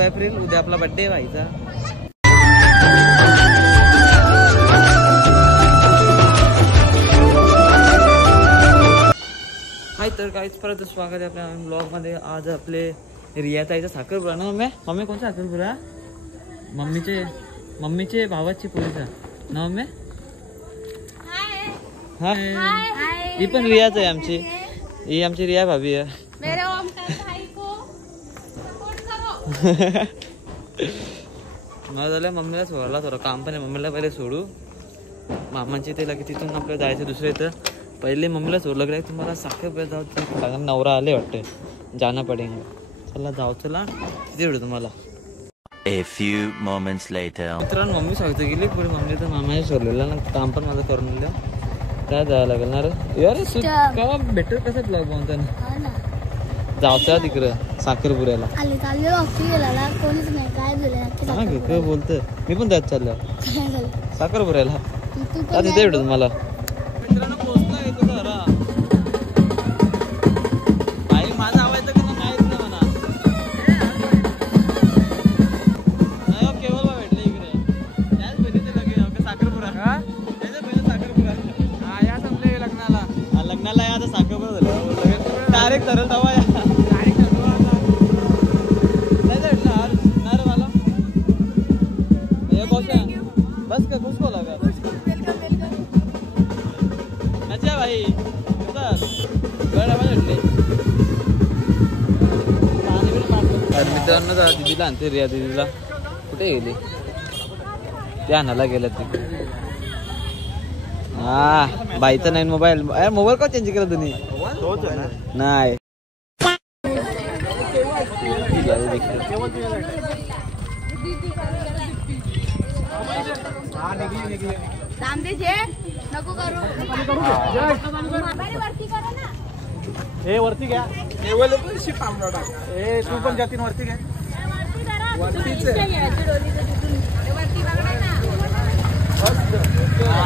9 April उद्या आपला birthday व्हायचा. हाय तर काहीच परत स्वागत आहे आपल्या ब्लॉग मध्ये. आज आपले रिया ताईचा साखरपुडा ना मम्मी. मम्मी कोणता साखरपुडा? मम्मीचे भावाची पोरीचा ना मम्मी. हाय ही पण रियाच आहे आमची. ही आमची रिया भाभी आहे. मला झालं मम्मीला सोडायला थोडं काम पण आहे. मम्मीला पहिले सोडू. मामांची ते लगे तिथून आपल्याला जायचं दुसरं इथं. पहिले मम्मीला सोडलं की तुम्हाला साखरपुड्यात जाऊ. नवरा आले वाटते. जाना पडेगा. चला जाऊ. चला तिथे भेटू तुम्हाला. A few moments later. मित्रांनो मम्मी सांगतो गेली पुढे. मम्मी तर मामाने सोडलेलं ना. काम पण माझं करून दिलं. काय जायला लागेल ना रे यार. केव्हा भेटेल कसं ब्लॉग बनवताना. जाऊच्या तिकडं साखरपुऱ्याला. काय बोलतोय मी पण त्यात चाललं साखरपुऱ्याला. तिथे भेटू तुम्हाला. मित्रांनो पोहोचला येतो घरा. आई माझा आवाज तर कसं माहित नाही म्हणा. नाही केवळ भेटले इकडे. त्याच बहिणीचे लगे साखरपुरा. त्याच्या बहिणी साखरपुरा. हा या संपले लग्नाला. लग्नाला या आता साखरपुरा झालं. डायरेक्ट ठरल तवा या. बस का खुश बोला का. अच्छा भाई मित्रांनो दिदीला आणते. रिया दिदीला कुठे गेली ते आणायला गेलं तिकडे. हा बाईचा नाही मोबाईल. मोबाईल का चेंज केला तुम्ही? नाही हे वरती घ्या. तू पण जातीन वरती घ्या.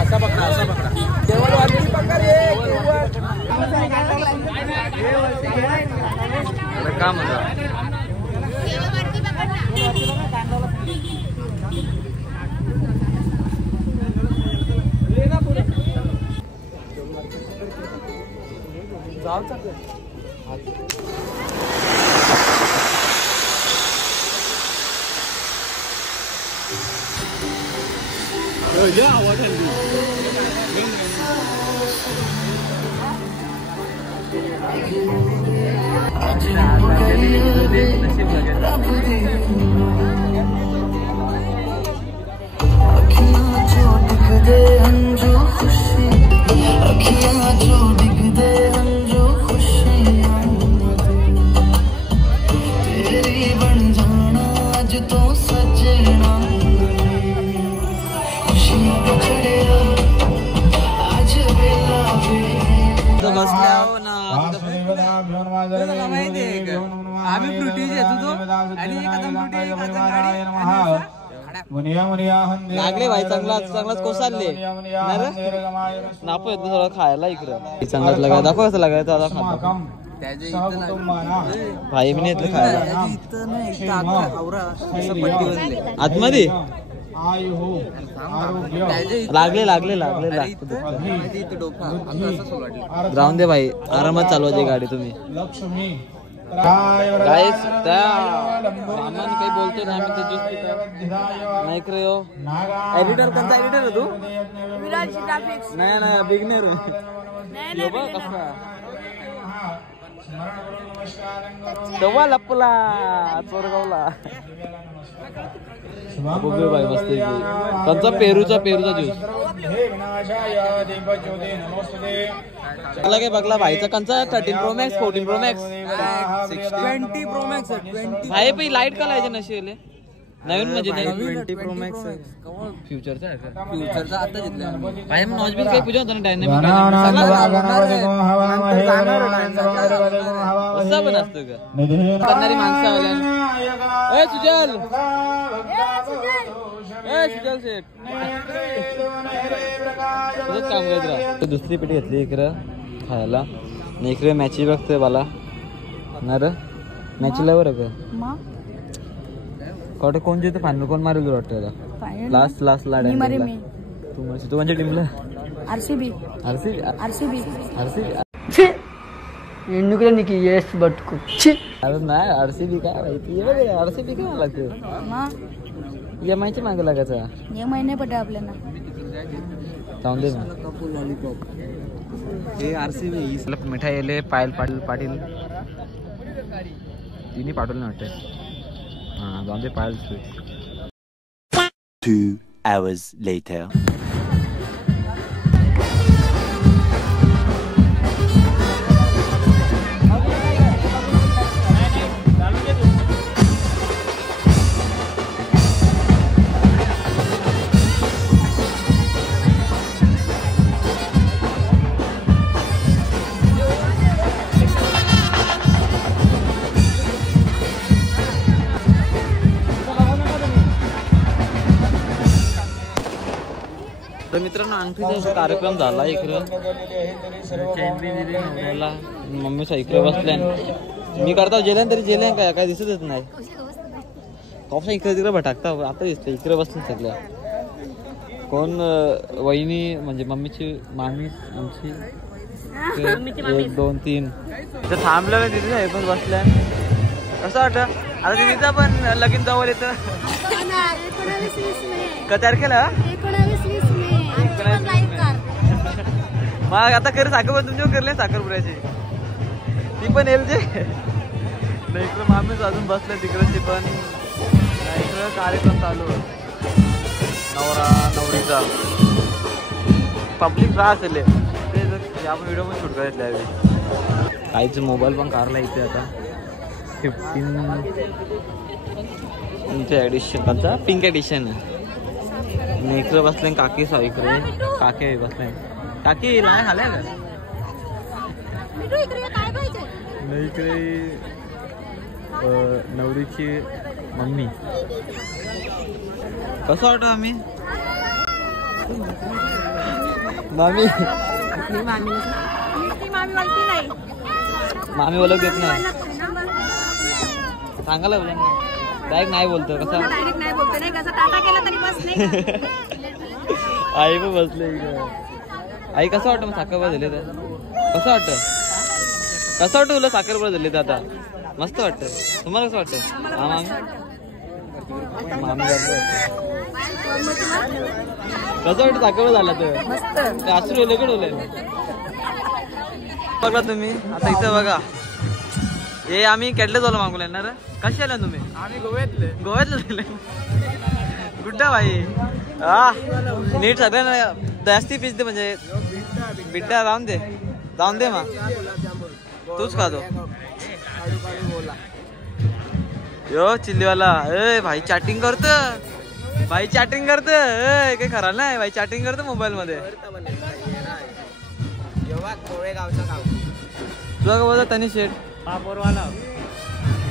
असा पकडा असा पकडा. केवळ वरती पकड. काम होता. आवाज लागले भाई. चांगलाच कोसाडले नापो येतो थोडं खायला इकडं. चांगलाच लागाय. दाखव कसं लागायचं आता भाई मी येतो खायला. आतमध्ये लागले राहून दे भाई. आरामात चालवायची गाडी तुम्ही. गाईस त्या मामान काही बोलतो ना. आम्ही नाही करे हो. एडिटर कोणता एडिटर आहे तू? नाही बिगनर कसा तेव्हा लपला चोरगावला. भाई मस्त त्यांचा पेरूचा ज्यूस. काय बघला भाईचा कंचा 13 Pro Max 14 Pro Max 20 Pro Max भाई पण लाईट का लायचे नशेले नवीन म्हणजे 20 Pro Max फ्युचरचा आहे का? फ्युचरचा आता घेतला भाई. मग नॉच बिल काही पूजा होता ना डायनामिक असं पण असतं का करणारी माणसं आल्या. ए सुजल सेठ काम करत राहा. दुसरी पेटी घेतली इकडं खायला. आणि इकडे मॅची बघतोय मला ना रे. मॅचीला बरं का कोण कोण जिथे फायनल कोण मारेल तुला वाटतं आता फायनल लास्ट मी लास्ट मारे मी तू कोणच्या टीमला आरसीबी आरसीबी ఎందుకులే నీకు ఏస్ పట్టుకు अरे नाही आरसीबी काय माहिती आरसीबी काय लागते EMI ची मागे लागायचा हे महिने पडे आपल्याला जाऊन दे ना हे आरसीबी मिठाई येले पायल पाटील तिने पाठवलं ना वाटतं हां जाऊन दे पायल 2 hours later. तर मित्रांनो अंगठीचा कार्यक्रम झाला इकडं मला मम्मीचा इकडे बसल्या मी करता जेल्यान तरी जेल्यान काय दिसतच नाही कॉफा इकडे तिकडे भटाकता आता दिसतं इकडे बसले सगळ्या कोण वहिनी म्हणजे मम्मीची मामी आमची 1 2 3 तर थांबलं तिथे हे पण बसल्या कसं वाटतं आता तिचा पण लगीन जवळ येतं का तारखेला मग आता खरं साखर पण तुमच्यावर करले साखरपुऱ्याची ती पण येईल जे नाही इकडं मामीच अजून बसले तिकडे पण इकडं कार्यक्रम चालू नवरा नवरीचा पब्लिक राह असेल ते आपण व्हिडिओ पण शूट करायला यावे काहीच मोबाईल पण काढला इथे आता 15 एडिशन त्यांचा पिंक एडिशन मी इकडे बसले काकी सा इकडे काकी बसले काकी नाही खाल्या का नाही इकडे नवरीची मम्मी कसं वाटतं आम्ही मामी मामी ओळख देत नाही सांगायला बोला डायरेक्ट नाही बोलतो कसं आई पण बसले आई कसं वाटतं मग साखरपुडा झाले तर कसं वाटतं तुला साखरपुडा झाले तर आता मस्त वाटतं तुम्हाला कसं वाटतं हा मामी कसं वाटतं साखरपुडा झाला तर असू रोले का डोले बघा तुम्ही आता इथं बघा हे आम्ही केडले झालो मागून येणार कसे आला तुम्ही आम्ही गोव्यातले गुड्डा भाई हा नीट सगळ्यांना जास्ती पीस दे म्हणजे बिड्डा जाऊन दे मग तूच खातो यो चिल्लीवाला ए भाई चॅटिंग करत काय खरा नाही भाई चॅटिंग करतो मोबाईल मध्ये तुला का बोलता तनी शेट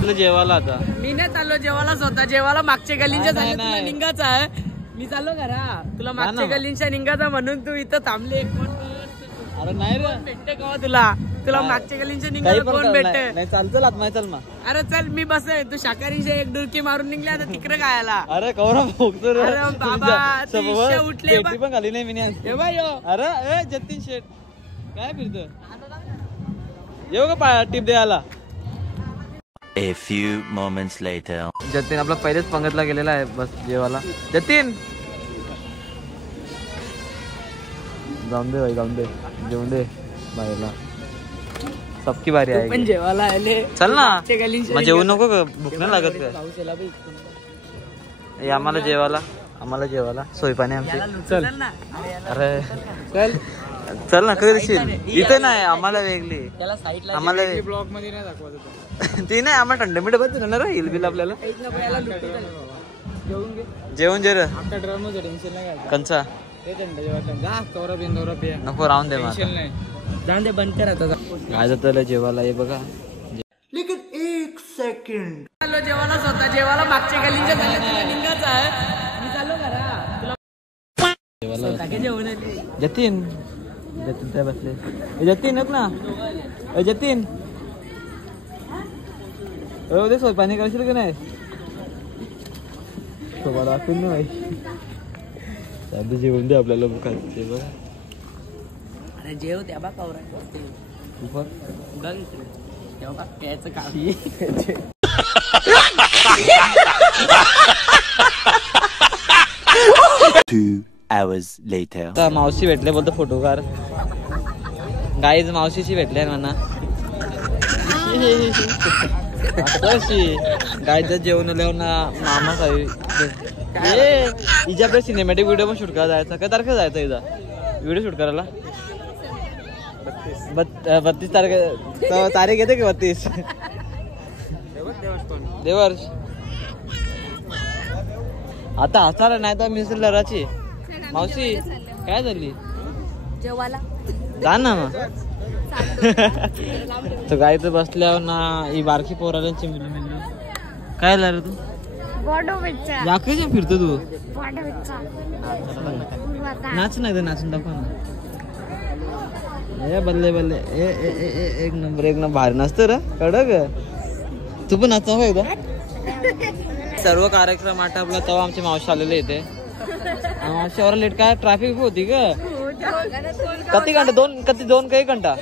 तुला जेवायला आता मी नाही चाललो जेवायला स्वतः जेवायला मागच्या गल्लींच्या निंगाचा आहे मी चाललो घरा तुला मागच्या गल्लींच्या निंगाचा म्हणून तू इथं थांबले अरे नाही रे भेटते का तुला मागच्या गल्लींच्या निंगाचा कोण भेटते नाही चाल आत चल मग अरे चल मी बस तू शाकाहारीच्या एक डुरकी मारून निघले आता तिकडे काय आला अरे कौरा भोगतो बाबा उठले पण खाली नाही मी अरे जतीन शेट काय फिरतो येऊ का टिप द्यायला A few moments later. Jatin आपला पहिलेच पंगतला गेलेला आहे बस जेवायला जतीन जाऊन दे जेवून दे बाहेरला सबकी बारी आहे पण जेवायला आले चल ना मग जेवू नको का भूक नाही लागत का आम्हाला जेवायला सोयपाणी आमची चल अरे चल ना करशील इथे नाही आम्हाला वेगळी आम्हाला ब्लॉग मध्ये नाही दाखवत ती नाही आम्हाला थंड मिठ बघ ना हिल बिल आपल्याला जेवण जे रे कंचा नको राहून दे जाऊन दे बंद कर आता काय जातं जेवायला हे बघा लेकिन 1 सेकंड चाललो जेवायला स्वतः जेवायला मागच्या गल्लींच्या निंगाचा आहे मी चाललो घरा तुला जेवण जतीन काय बसले जतीन ना जतीन उद्या सोयपाणी करशील की नाही मला दाखवून नाही माहिती. साधं जेवण दे आपल्याला बुखाचे बघा. अरे जेव त्या बा कवरा तेव्हा याचं काम 2 hours later. आता मावशी भेटले बोलतो फोटो काढ. गाईज मावशीशी भेटले म्हणा. गायचं जेवण लिहून मामा हिच्या आपल्या सिनेमॅटिक व्हिडिओ पण शूट करायला जायचा. काय तारखेला जायचं हिचा व्हिडिओ शूट करायला? 32 तारीख येते की 32? देवर्ष आता हसणार नाही तर मिसळ लराची. मावशी काय झाली? जेवायला जा ना मग. तो गायचं बसल्यावर ना ही बारकी पोराची मिळून काय झालं तू याकडे फिरतो तू? नाच नाही तर नाचून दाखव ना. बल्ले बल्ले एक नंबर भारी नाचतो रे कडक. तू पण नाचतो का एकदा? सर्व कार्यक्रम आटपला तेव्हा आमची मावशी आलेले इथे. मावशीवर लेट काय ट्रॅफिक होती का? किती घंटा? दोन काही घंटा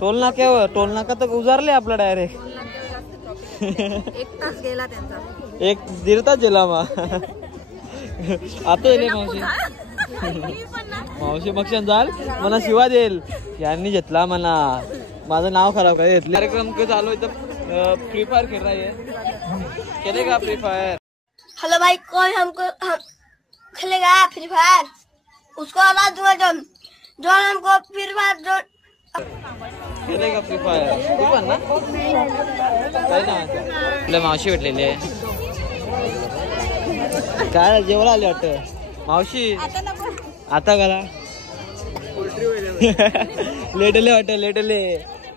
टोल नाका तर उजारले आपला डायरेक्ट. 1 तास गेला त्यांचा. 1-1.5 तास गेला मग. आता येईल मावशी. मावशी मक्षण जाल मला शिवा देईल. यांनी घेतला म्हणा माझं नाव खराब काय घेतलं. कार्यक्रम का चालू इथं फ्री फायर खेल रहा है. खेलेगा फ्री फायर? हेलो भाई, कौन हमको खेलेगा फ्री फायर? उसको आवाज दूंगा जो हमको फ्री फायर जो खेलेगा फ्री फायर. तू पण ना काय ना आपल्या मावशी भेटलेले. काय जेवढा आले वाटतं मावशी आता गेला. लेटले वाटत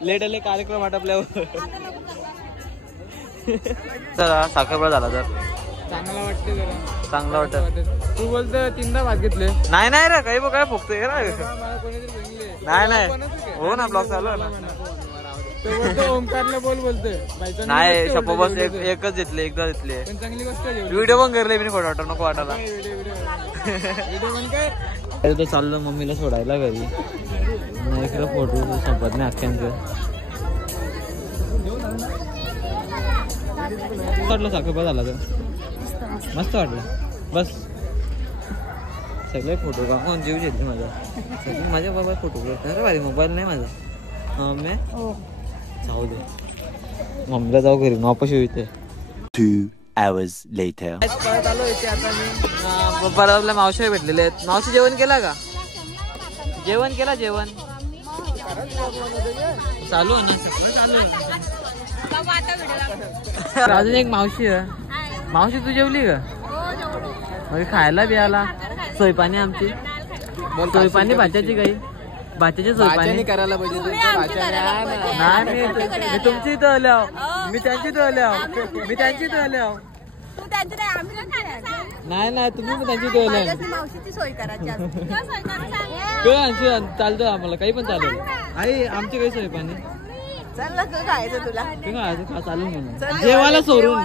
लेटले कार्यक्रम आटपल्यावर. साखरपुडा झाला तर चांगला वाटते जरा. चांगला वाटत. तू बोलतो 3दा भाग घेतले. नाही रे काही काय फुकतोय ना. नाही हो ना ब्लॉग चालू ना. ओमकारला बोलतोय नाही शप्पा बस एकच घेतले एकदा घेतले. चांगली गोष्ट व्हिडिओ पण करले मी फोटो वाटत नको वाटायला. तो चाललो मम्मीला सोडायला घरी. इकडे फोटो संपत नाही अख्ख्यांचं. वाटलं साखरपा झाला तर मस्त वाटलं. बस सगळे फोटो का जीव घेतले माझा. सगळे माझ्या बाबा फोटो अरे भारी मोबाईल नाही माझा. मम्मी जाऊ दे मम्मीला जाऊ घरी वापस येऊ इथे. 2 hours later. परत आलो इथे आता मी. परत आपल्या मावशी भेटलेले आहेत. मावशी जेवण केला का? जेवण चालू आहे ना चालू आहे. अजून एक मावशी आहे. मावशी तू जेवली का? म्हणजे खायला बी आला. सोयपाणी आमची सोयपाणी भाच्याची काही भाच्याची सोयपाणी करायला पाहिजे. नाही मी तुमची इथं आल्या. मी त्यांची इथं आल्या. नाही तुम्ही पण त्यांची इथं आल्या. मावशीची सोय करायची. चालतं आम्हाला काही पण चालेल. आई आमची काही सोयपाणी चाललं तू खायचं तुला. चालू म्हणून जेवायला सोडून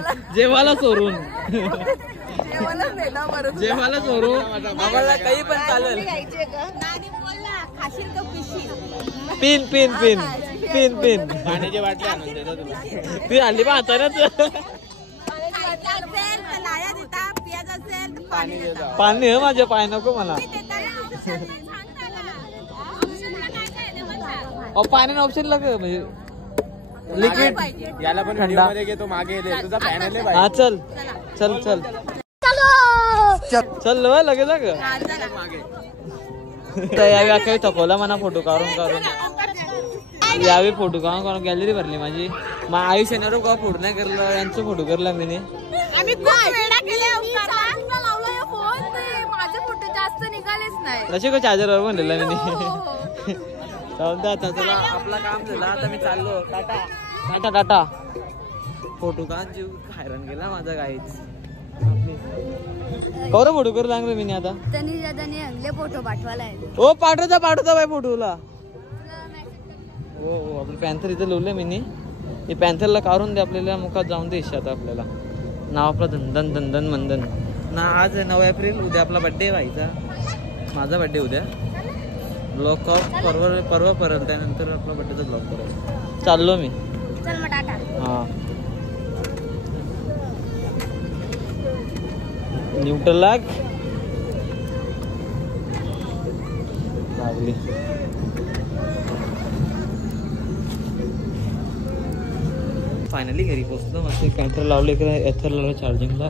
आम्हाला काही पण चालेल. पिन पाण्याची बाटली आणून देतो तुला. ती आली पण हातानच. पाणी आहे माझ्या पाय नको मला. पाण्याने ऑप्शन लाग म्हणजे लिक्विड. याला पण व्हिडिओ मध्ये घेतो मागे तुझा पॅनल आहे. हा चल लगेच यावी अख्खा थकवला म्हणा. फोटो काढून यावी फोटो काढून गॅलरी भरली माझी. आयुष्याने का फोटो नाही करला. यांचं फोटो करला मी. तसे का चार्जर बनलेला मी. चला आपला काम झाला आता मी चाललो. टाटा. फोटो का जीव हैराण गेला माझा गाईच. कवर फोटो करू लागलो मी आता. त्यांनी फोटो पाठवायला. हो पाठवता बाय फोटोला. हो आपलं पॅन्थर इथं लिवलंय मी. हे पॅन्थरला काढून दे आपल्याला मुखात जाऊन दे आता आपल्याला. नाव आपलं धंदन धंदन मंदन ना. आज आहे 9 एप्रिल. उद्या आपला बड्डे व्हायचा. माझा बड्डे उद्या. ब्लॉक ऑफ परवा परत त्यानंतर आपला बड्डेचा ब्लॉक करायचा. चाललो मी. चल मग टाटा. हां न्यूट्रल लाग लागली. फायनली घरी पोहोचलो. मस्त कॅन्टर लावले की एथर लावलं चार्जिंगला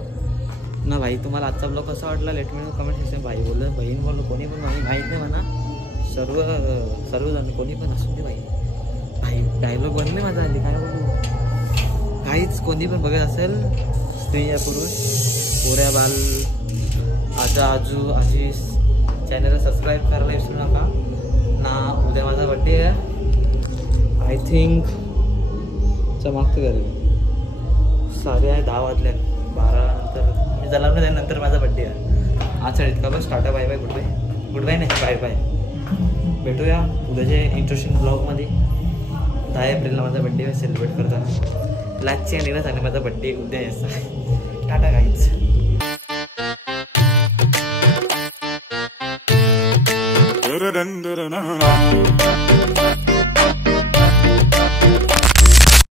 ना. भाई तुम्हाला आजचा ब्लॉग कसा वाटला लेट मी कमेंट सेक्शन. भाई बोललं बहीण बोललो कोणी पण माहीत नाही म्हणा. सर्वजण कोणी पण असू दे भाई. भाई डायलॉग बनले माझा आधी काय बोलू. काहीच कोणी पण बघत असेल स्त्री या पुरुष पोऱ्या बाल आजा आजू आजी चॅनलला सबस्क्राईब करायला विसरू नका ना. उद्या माझा बड्डे आहे. आय थिंक चमकतं करेल. सारे आहे 10 वाजले. 12 नंतर मी झाला ना त्यानंतर माझा बड्डे आहे. आज इतका बस. Tata bye bye. Good bye नाही बाय बाय. भेटूया उद्याच्या इंटरेस्टिंग ब्लॉगमध्ये. 10 एप्रिलला माझा बड्डे सेलिब्रेट करताना. लाजची आणि ना सांगणे माझा बड्डे उद्या यायचा. Tata गाईच. Da da da da da da.